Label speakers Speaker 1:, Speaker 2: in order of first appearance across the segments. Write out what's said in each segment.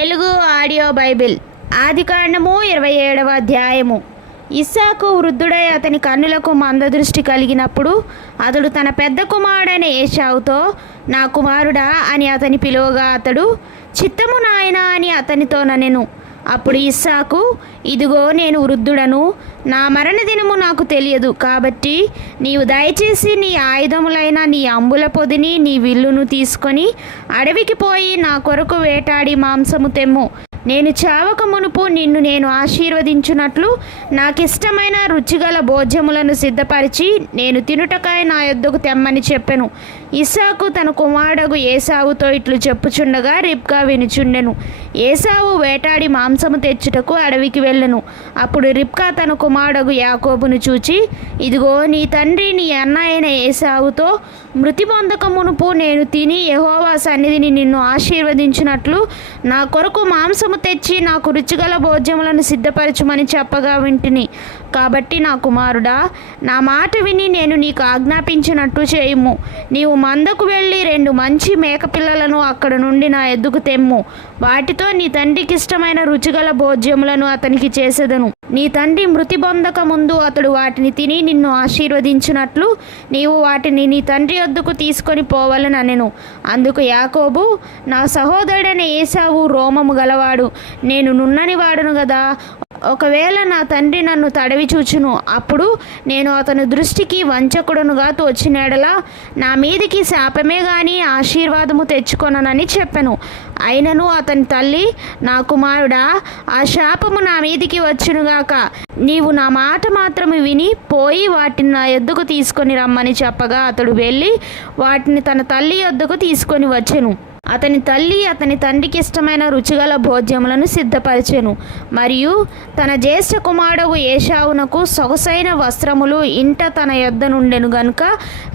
Speaker 1: Telugu audio Bible ఆదికాండము ఇరవై ఏడవ అధ్యాయము. ఇస్సాకు వృద్ధుడై అతని కన్నులకు మందదృష్టి కలిగినప్పుడు అతడు తన పెద్ద కుమారుడైన ఏషావుతో నా కుమారుడా అని అతని పిలువగా అతడు చిత్తము నాయనా అని అతనితో ననెను. అప్పుడు ఇస్సాకు ఇదిగో నేను వృద్ధుడను. నా మరణ దినము నాకు తెలియదు. కాబట్టి నీవు దయచేసి నీ ఆయుధములైన నీ అంబుల పొదిని నీ విల్లును తీసుకొని అడవికి పోయి నా కొరకు వేటాడి మాంసము తెమ్ము. నేను చావక మునుపు నిన్ను నేను ఆశీర్వదించున్నట్లు నాకిష్టమైన రుచిగల భోజ్యములను సిద్ధపరిచి నేను తినుటకాయ నా యొద్దకు తెమ్మని చెప్పెను. ఇసాకు తన కుమారుడగు ఏసావుతో ఇట్లు చెప్పుచుండగా రిబ్కా వినుచుండెను. ఏసావు వేటాడి మాంసము తెచ్చుటకు అడవికి వెళ్ళెను. అప్పుడు రిబ్కా తన కుమారుడగు యాకోబును చూచి ఇదిగో నీ తండ్రి నీ అన్న అయిన ఏసావుతో మృతి పొందక మునుపు నేను తిని యహోవా సన్నిధిని నిన్ను ఆశీర్వదించినట్లు నా కొరకు మాంసము తెచ్చి నాకు రుచిగల భోజ్యములను సిద్ధపరచుమని చెప్పగా వింటిని. కాబట్టి నా కుమారుడా నా మాట విని నేను నీకు ఆజ్ఞాపించినట్టు చేయుము. నీవు మందకు వెళ్ళి రెండు మంచి మేకపిల్లలను అక్కడ నుండి నా ఎద్దుకు తెమ్ము. వాటితో నీ తండ్రికి ఇష్టమైన రుచిగల భోజ్యములను అతనికి చేసేదను. నీ తండ్రి మృతి పొందక ముందు అతడు వాటిని తిని నిన్ను ఆశీర్వదించినట్లు నీవు వాటిని నీ తండ్రి వద్దకు తీసుకొని పోవాలని అనెను అందుకు యాకోబు నా సహోదరుడైన ఏసావు రోమము గలవాడు. నేను నున్నని వాడును కదా ఒకవేళ నా తండ్రి నన్ను తడవి చూచును అప్పుడు నేను అతని దృష్టికి వంచకుడునుగా తోచినాడలా నా మీదికి శాపమే గాని ఆశీర్వాదము తెచ్చుకొననని చెప్పెను. అయినను అతని తల్లి నా కుమారుడా ఆ శాపము నా మీదికి వచ్చునుగాక నీవు నా మాట మాత్రము విని పోయి వాటిని నా ఎద్దుకు తీసుకొని రమ్మని చెప్పగా అతడు వెళ్ళి వాటిని తన తల్లి ఎద్దుకు తీసుకొని వచ్చెను. అతని తల్లి అతని తండ్రికి ఇష్టమైన రుచిగల భోజ్యములను సిద్ధపరిచెను. మరియు తన జ్యేష్ఠ కుమారుడు ఏషావునకు సొగసైన వస్త్రములు ఇంట తన యొద్ద నుండెను గనుక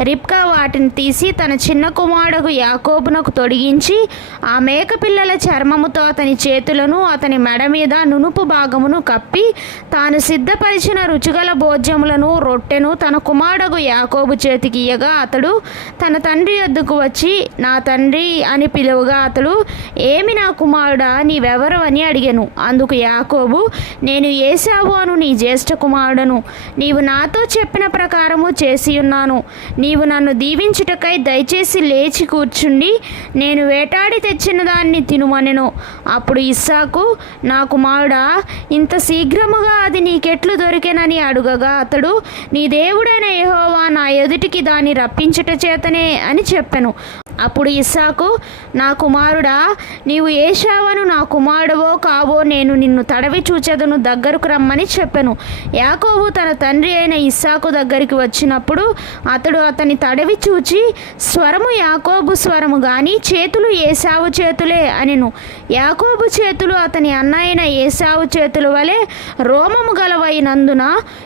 Speaker 1: రిప్కా వాటిని తీసి తన చిన్న కుమారుడు యాకోబునకు తొడిగించి ఆ మేకపిల్లల చర్మముతో అతని చేతులను అతని మెడ మీద నునుపు భాగమును కప్పి తాను సిద్ధపరిచిన రుచిగల భోజ్యములను రొట్టెను తన కుమారుడు యాకోబు చేతికి ఇయ్యగా అతడు తన తండ్రి వద్దకు వచ్చి నా తండ్రి అని పిలువగా అతడు ఏమి నా కుమారుడా నీవెవరు అని అడిగాను. అందుకు యాకోబు నేను ఏసావు అను నీ జ్యేష్ఠ కుమారుడను. నీవు నాతో చెప్పిన ప్రకారము చేసి ఉన్నాను. నీవు నన్ను దీవించుటకై దయచేసి లేచి కూర్చుండి నేను వేటాడి తెచ్చిన దాన్ని తినుమనెను. అప్పుడు ఇస్సాకు నా కుమారుడా ఇంత శీఘ్రముగా అది నీకెట్లు దొరికెనని అడుగగా అతడు నీ దేవుడైన యహోవా నా ఎదుటికి దాన్ని రప్పించుట చేతనే అని చెప్పాను. అప్పుడు ఇస్సాకు నా కుమారుడా నీవు ఏషావను నా కుమారుడవో కావో నేను నిన్ను తడవి చూచెదను దగ్గరకు రమ్మని చెప్పెను. యాకోబు తన తండ్రి అయిన ఇస్సాకు దగ్గరికి వచ్చినప్పుడు అతడు అతని తడవి చూచి స్వరము యాకోబు స్వరము గాని చేతులు ఏసావు చేతులే అనెను. యాకోబు చేతులు అతని అన్న అయిన ఏసావు చేతుల వలె రోమము గలవైనందున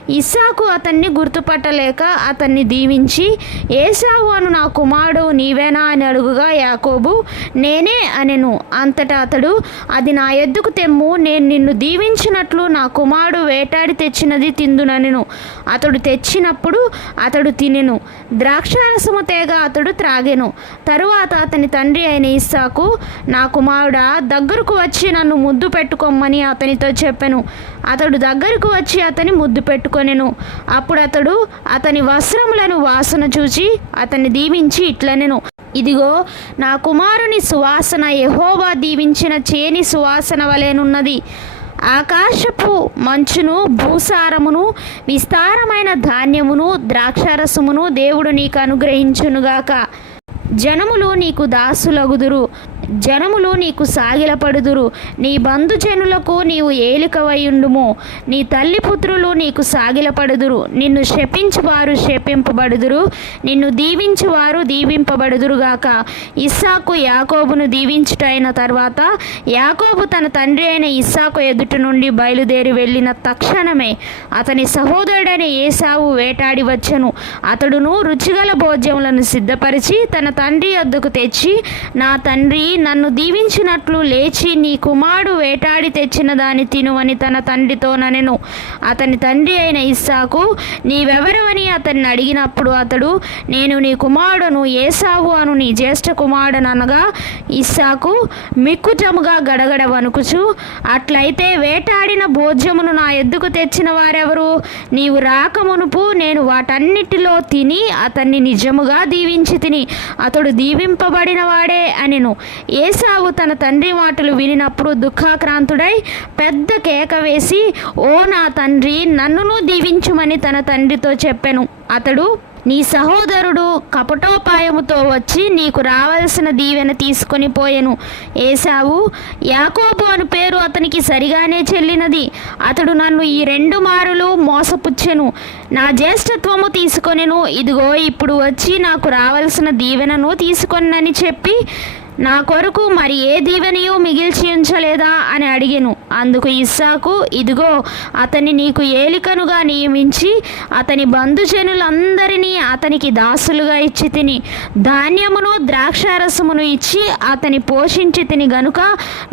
Speaker 1: ఇస్సాకు అతన్ని గుర్తుపట్టలేక అతన్ని దీవించి ఏసావు అను నా కుమారుడు నీవేనా అని అడుగుగా యాకోబు నేనే అనెను. అంతటా అతడు అది నా ఎద్దుకు తెమ్ము. నేను నిన్ను దీవించినట్లు నా కుమారుడు వేటాడి తెచ్చినది తిందునెను అతడు తెచ్చినప్పుడు అతడు తినెను. ద్రాక్షారసము తేగ అతడు త్రాగెను. తరువాత అతని తండ్రి అయిన ఇస్సాకు నా కుమారుడా దగ్గరకు వచ్చి నన్ను ముద్దు పెట్టుకోమని అతనితో చెప్పెను. అతడు దగ్గరకు వచ్చి అతని ముద్దు పెట్టుకొనెను. అప్పుడు అతడు అతని వస్త్రములను వాసన చూచి అతన్ని దీవించి ఇట్లనెను. ఇదిగో నా కుమారుని సువాసన యెహోవా దీవించిన చేని సువాసన వలెనున్నది. ఆకాశపు మంచును భూసారమును విస్తారమైన ధాన్యమును ద్రాక్షారసమును దేవుడు నీకు అనుగ్రహించునుగాక. జనములు నీకు దాసులగుదురు. జనములు నీకు సాగిలపడుదురు. నీ బంధుజనులకు నీవు ఏలికవయుండుము. నీ తల్లి పుత్రులు నీకు సాగిలపడుదురు. నిన్ను శపించువారు శపింపబడుదురు. నిన్ను దీవించువారు దీవింపబడుదురుగాక ఇస్సాకు యాకోబును దీవించుటైన తర్వాత యాకోబు తన తండ్రి అయిన ఇస్సాకు ఎదుట నుండి బయలుదేరి వెళ్ళిన తక్షణమే అతని సహోదరుడైన ఏసావు వేటాడి వచ్చెను. అతడును రుచిగల భోజ్యములను సిద్ధపరిచి తన తండ్రి వద్దకు తెచ్చి నా తండ్రి నన్ను దీవించినట్లు లేచి నీ కుమారుడు వేటాడి తెచ్చిన దాన్ని తినువని తన తండ్రితో ననెను. అతని తండ్రి అయిన ఇస్సాకు నీవెవరవని అతన్ని అడిగినప్పుడు అతడు నేను నీ కుమారుడును ఏసావు అను నీ జ్యేష్ఠ కుమారుడనగా ఇస్సాకు మిక్కుటముగా గడగడ వణుకుచు అట్లయితే వేటాడిన భోజ్యమును నా ఎద్దుకు తెచ్చిన వారెవరు? నీవు రాకమునుపు నేను వాటన్నిటిలో తిని అతన్ని నిజముగా దీవించి తిని అతడు దీవింపబడిన వాడే అనెను. ఏసావు తన తండ్రి మాటలు వినినప్పుడు దుఃఖాక్రాంతుడై పెద్ద కేక వేసి ఓ నా తండ్రి నన్నును దీవించుమని తన తండ్రితో చెప్పెను. అతడు నీ సహోదరుడు కపటోపాయముతో వచ్చి నీకు రావలసిన దీవెన తీసుకొని పోయెను. ఏసావు యాకోబు అని పేరు అతనికి సరిగానే చెల్లినది. అతడు నన్ను ఈ రెండు మారులు మోసపుచ్చెను. నా జ్యేష్ఠత్వము తీసుకొనెను. ఇదిగో ఇప్పుడు వచ్చి నాకు రావలసిన దీవెనను తీసుకొనని చెప్పి నా కొరకు మరి ఏ దీవెనయు మిగిల్చి ఉంచలేదా అని అడిగెను. అందుకు ఇస్సాకు ఇదిగో అతన్ని నీకు ఏలికనుగా నియమించి అతని బంధుజనులందరినీ అతనికి దాసులుగా ఇచ్చి తిని ధాన్యమును ద్రాక్షారసమును ఇచ్చి అతని పోషించి తిని గనుక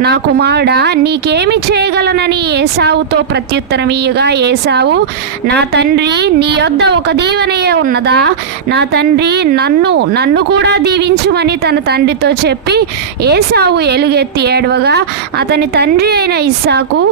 Speaker 1: నా కుమారుడా నీకేమి చేయగలనని ఏసావుతో ప్రత్యుత్తరం ఇయ్యగా. ఏసావు నా తండ్రి నీ యొద్ద ఒక దీవెనయే ఉన్నదా? నా తండ్రి నన్ను నన్ను కూడా దీవించుమని తన తండ్రితో చెప్పి ఏసావు ఎలుగెత్తి ఏడవగా అతని తండ్రి అయిన ఇస్సాకు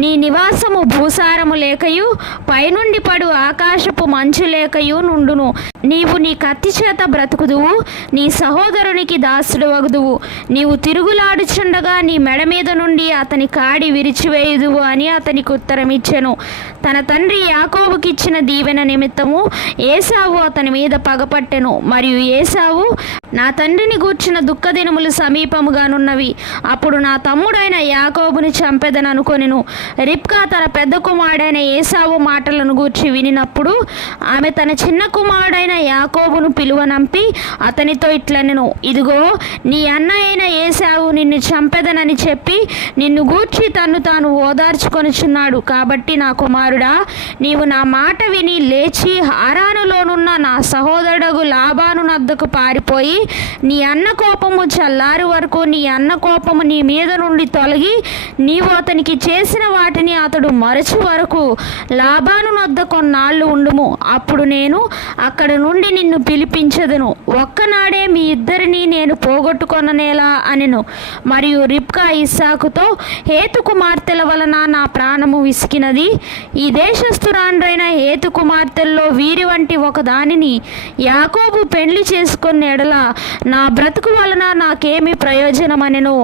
Speaker 1: నీ నివాసము భూసారము లేకయు పైనుండి పడు ఆకాశపు మంచు లేకయు నుండును. నీవు నీ కత్తి చేత బ్రతుకుదువు నీ సహోదరునికి దాసుడు వగదువు నీవు తిరుగులాడుచుండగా నీ మెడ మీద నుండి అతని కాడి విరిచివేయుదువు అని అతనికి ఉత్తరం ఇచ్చెను తన తండ్రి యాకోబుకిచ్చిన దీవెన నిమిత్తము ఏసావు అతని మీద పగపట్టెను. మరియు ఏసావు నా తండ్రిని గూర్చిన దుఃఖదినములు సమీపముగానున్నవి. అప్పుడు నా తమ్ముడైన యాకోబుని చంపెదని అనుకొనిను. రిప్కా తన పెద్ద కుమారుడైన ఏసావు మాటలను గూర్చి వినినప్పుడు ఆమె తన చిన్న కుమారుడైన యాకోబును పిలువనంపి అతనితో ఇట్లనెను ఇదిగో నీ అన్న అయిన ఏసావు నిన్ను చంపెదనని చెప్పి నిన్ను గూర్చి తను తాను ఓదార్చుకొనుచున్నాడు. కాబట్టి నా కుమారుడా నీవు నా మాట విని లేచి హారానులోనున్న నా సహోదరుడగు లాభాను నద్దకు పారిపోయి నీ అన్న కోపము చల్లారు వరకు నీ అన్న కోపము నీ మీద నుండి తొలగి నీవు అతనికి చేసిన వాటిని అతడు మరచు వరకు లాభాను నొద్ద కొన్నాళ్ళు ఉండుము. అప్పుడు నేను అక్కడ నుండి నిన్ను పిలిపించదును. ఒక్కనాడే మీ ఇద్దరిని నేను పోగొట్టుకొననేలా అనెను. మరియు రిప్కా ఇస్సాకుతో హేతు కుమార్తెల వలన నా ప్రాణము విసికినది. ఈ దేశస్థురాండ్రైన హేతు కుమార్తెల్లో వీరి వంటి ఒక దానిని యాకోబు పెళ్ళి చేసుకున్న ఎడల నా బ్రతుకు వలన నాకేమి ప్రయోజనమనెను.